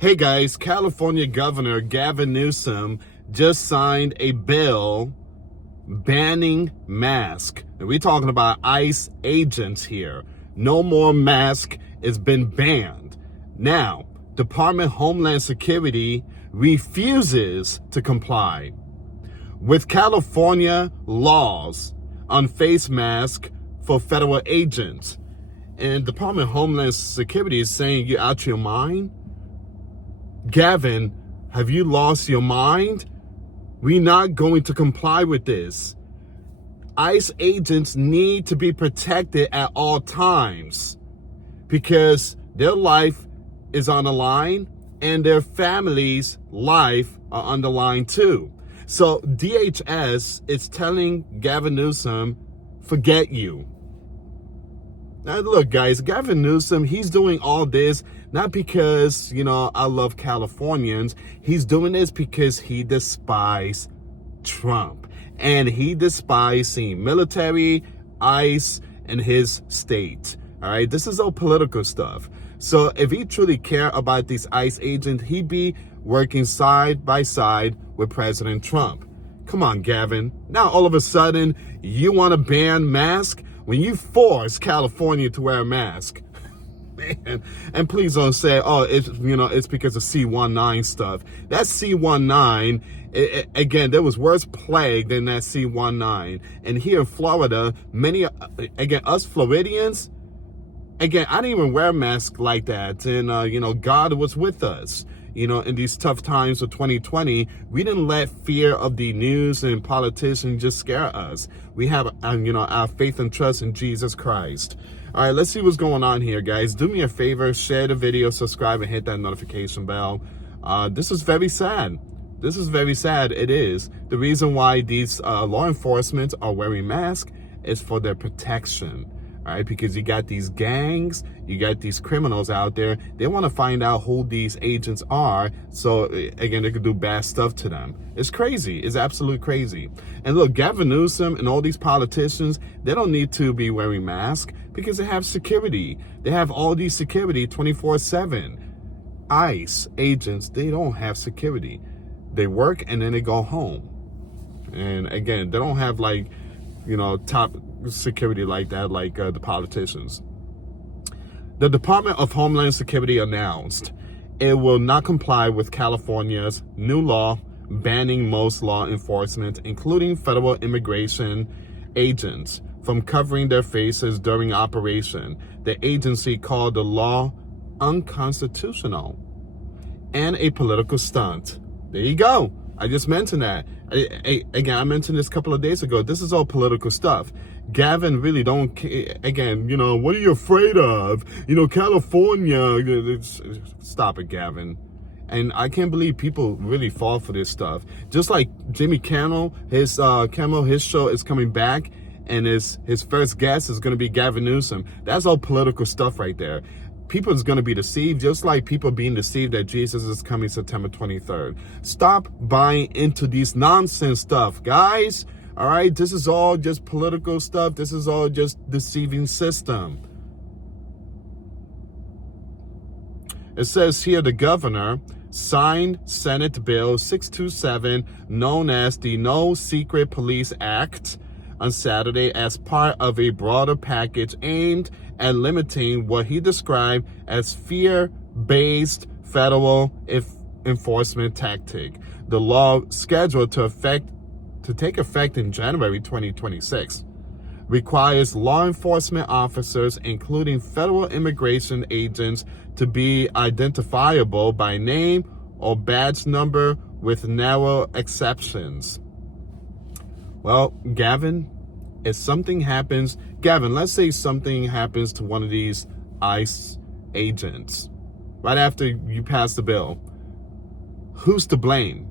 Hey guys, California Governor Gavin Newsom just signed a bill banning masks. And we're talking about ICE agents here. No more mask. It's been banned. Now, Department of Homeland Security refuses to comply with California laws on face mask for federal agents. And Department of Homeland Security is saying, you're out your mind? Gavin, have you lost your mind? We're not going to comply with this. ICE agents need to be protected at all times because their life is on the line and their family's life are on the line too. So DHS is telling Gavin Newsom, forget you. Now look guys, Gavin Newsom, he's doing all this not because, I love Californians. He's doing this because he despises Trump. And he despises seeing military, ICE, and his state. All right, this is all political stuff. So if he truly cared about these ICE agents, he'd be working side by side with President Trump. Come on, Gavin. Now all of a sudden, you want to ban masks when you force California to wear a mask. Man. And please don't say, oh, it's because of C-19 stuff. That C-19, again, there was worse plague than that C-19. And here in Florida, us Floridians, again, I didn't even wear a mask like that. And, God was with us. In these tough times of 2020, we didn't let fear of the news and politicians just scare us. We have, our faith and trust in Jesus Christ. All right, let's see what's going on here, guys. Do me a favor, share the video, subscribe, and hit that notification bell. This is very sad. This is very sad. It is. The reason why these law enforcement are wearing masks is for their protection. All right, because you got these gangs, you got these criminals out there. They want to find out who these agents are. So again, they could do bad stuff to them. It's crazy. It's absolutely crazy. And look, Gavin Newsom and all these politicians, they don't need to be wearing masks because they have security. They have all these security 24/7. ICE agents, they don't have security. They work and then they go home. And again, they don't have top security like that, like the politicians. The Department of Homeland Security announced it will not comply with California's new law banning most law enforcement, including federal immigration agents, from covering their faces during operation. The agency called the law unconstitutional and a political stunt. There you go. I just mentioned that. I mentioned this a couple of days ago. This is all political stuff. Gavin really don't care. Again, what are you afraid of? California. Stop it, Gavin. And I can't believe people really fall for this stuff. Just like Jimmy Kimmel, his show is coming back, and his first guest is going to be Gavin Newsom. That's all political stuff right there. People is going to be deceived, just like people being deceived that Jesus is coming September 23rd. Stop buying into these nonsense stuff, guys. All right, this is all just political stuff. This is all just deceiving system. It says here the governor signed Senate Bill 627, known as the No Secret Police Act, on Saturday as part of a broader package aimed at limiting what he described as fear-based federal enforcement tactic. The law, scheduled to take effect in January 2026, requires law enforcement officers, including federal immigration agents, to be identifiable by name or badge number, with narrow exceptions. Well, Gavin, if something happens, let's say something happens to one of these ICE agents right after you pass the bill, who's to blame?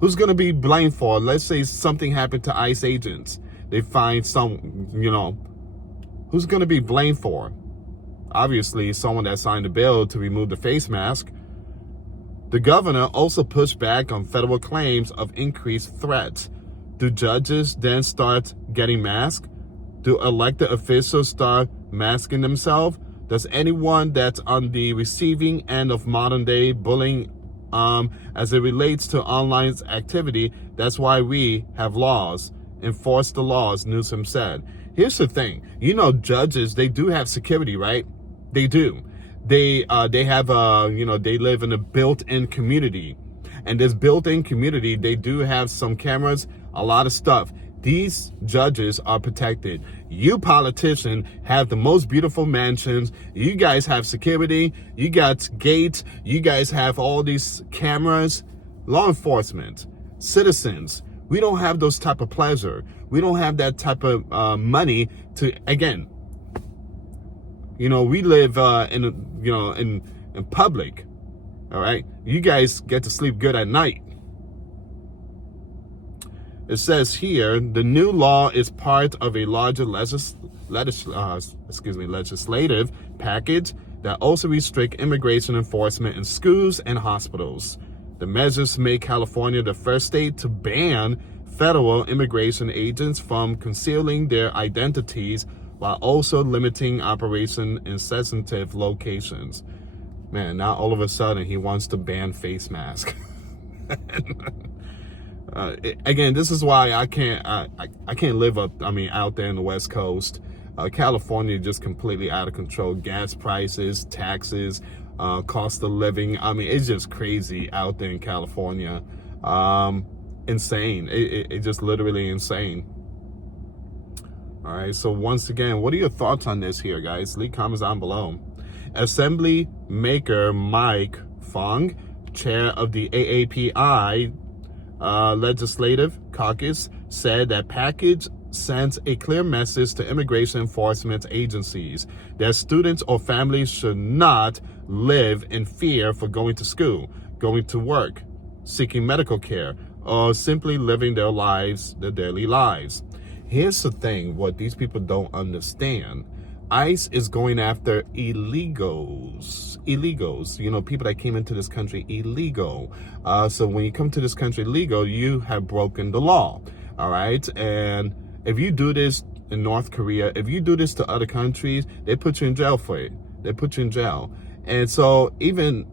Who's going to be blamed for? Let's say something happened to ICE agents. They find who's going to be blamed for? Obviously, someone that signed the bill to remove the face mask. The governor also pushed back on federal claims of increased threats. Do judges then start getting masked? Do elected officials start masking themselves? Does anyone that's on the receiving end of modern day bullying as it relates to online activity? That's why we have laws. Enforce the laws, Newsom said. Here's the thing. Judges, they do have security, right? They do. They have they live in a built-in community. And this built-in community, they do have some cameras, a lot of stuff. These judges are protected. You politicians have the most beautiful mansions. You guys have security. You got gates. You guys have all these cameras. Law enforcement, citizens, we don't have those type of pleasure. We don't have that type of money to, again, we live in public. All right. You guys get to sleep good at night. It says here, the new law is part of a larger legislative package that also restrict immigration enforcement in schools and hospitals. The measures make California the first state to ban federal immigration agents from concealing their identities while also limiting operation in sensitive locations. Man, now all of a sudden he wants to ban face masks. Again, this is why I can't live out there in the West Coast. California just completely out of control. Gas prices, taxes, cost of living. It's just crazy out there in California. Insane. It just literally insane. All right. So once again, what are your thoughts on this here, guys? Leave comments down below. Assembly Maker Mike Fong, chair of the AAPI Legislative Caucus, said that package sends a clear message to immigration enforcement agencies that students or families should not live in fear for going to school, going to work, seeking medical care, or simply living their lives, their daily lives. Here's the thing, what these people don't understand. ICE is going after illegals, people that came into this country illegal. So when you come to this country legal, you have broken the law, all right? And if you do this in North Korea, if you do this to other countries, they put you in jail for it. They put you in jail. And so even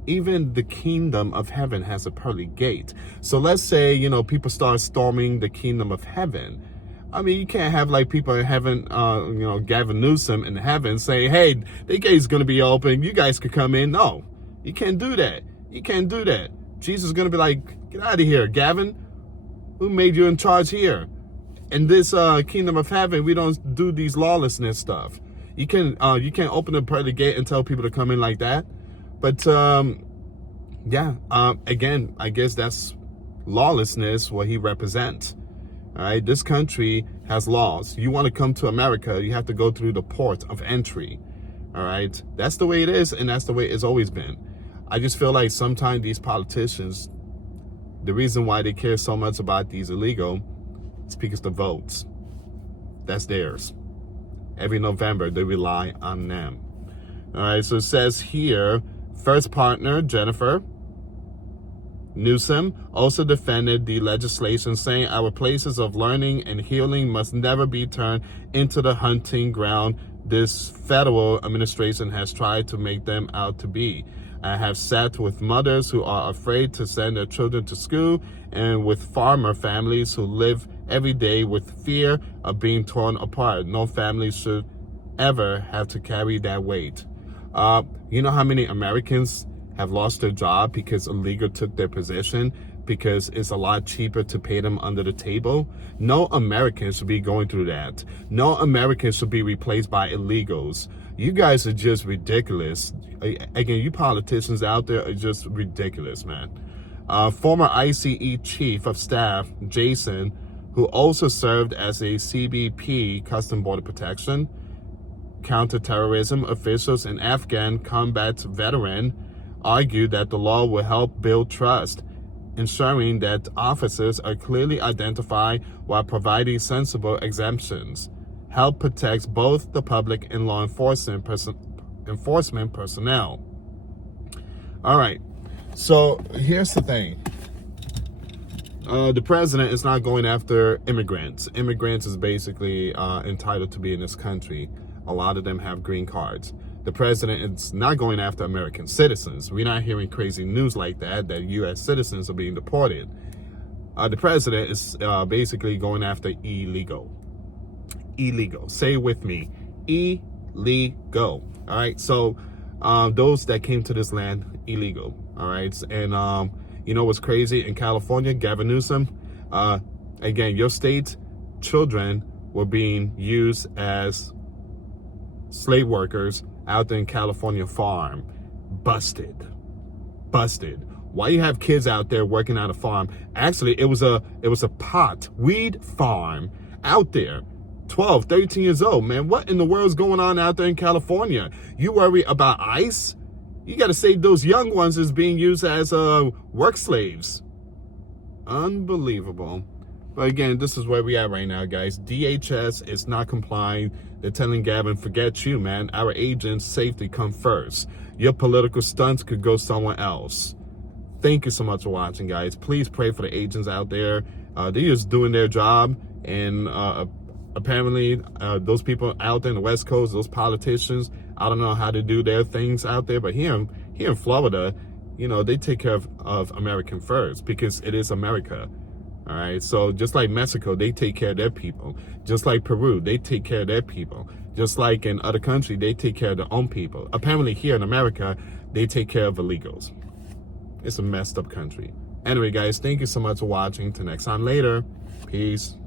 the kingdom of heaven has a pearly gate. So let's say, people start storming the kingdom of heaven. You can't have people in heaven, Gavin Newsom in heaven saying, hey, the gate's going to be open. You guys could come in. No, you can't do that. You can't do that. Jesus is going to be like, get out of here, Gavin. Who made you in charge here? In this kingdom of heaven, we don't do these lawlessness stuff. You can't open the pearly gate and tell people to come in like that. But again, I guess that's lawlessness, what he represents. All right, this country has laws. You want to come to America, you have to go through the port of entry. All right, that's the way it is, and that's the way it's always been. I just feel like sometimes these politicians, the reason why they care so much about these illegal is because the votes, that's theirs. Every November, they rely on them. All right, so it says here, first partner, Jennifer Newsom, also defended the legislation, saying our places of learning and healing must never be turned into the hunting ground this federal administration has tried to make them out to be. I have sat with mothers who are afraid to send their children to school and with farmer families who live every day with fear of being torn apart. No family should ever have to carry that weight. You know how many Americans have lost their job because illegal took their position because it's a lot cheaper to pay them under the table? No Americans should be going through that. No Americans should be replaced by illegals. You guys are just ridiculous. Again, you politicians out there are just ridiculous, man. Former ICE Chief of Staff, Jason, who also served as a CBP, Custom Border Protection, counterterrorism officials, and Afghan combat veteran, argued that the law will help build trust, ensuring that officers are clearly identified while providing sensible exemptions. Help protects both the public and law enforcement personnel. All right, so here's the thing. The president is not going after immigrants. Immigrants is basically entitled to be in this country. A lot of them have green cards. the president is not going after American citizens. We're not hearing crazy news like that US citizens are being deported. The president is basically going after illegal. Say it with me. Illegal. All right. So those that came to this land illegal. All right. And you know what's crazy? In California, Gavin Newsom, again, your state, children were being used as slave workers out there in California farm. Busted. Why you have kids out there working on a farm? Actually, it was a weed farm out there. 12, 13 years old, man. What in the world is going on out there in California? You worry about ICE? You got to save those young ones as being used as work slaves. Unbelievable. But again, this is where we at right now, guys. DHS is not complying. They're telling Gavin, forget you, man. Our agents' safety come first. Your political stunts could go somewhere else. Thank you so much for watching, guys. Please pray for the agents out there. They're just doing their job. And apparently, those people out there in the West Coast, those politicians, I don't know how to do their things out there. But here in Florida, you know, they take care of American first because it is America. All right. So just like Mexico, they take care of their people. Just like Peru, they take care of their people. Just like in other countries, they take care of their own people. Apparently here in America, they take care of illegals. It's a messed up country. Anyway, guys, thank you so much for watching. Till next time later. Peace.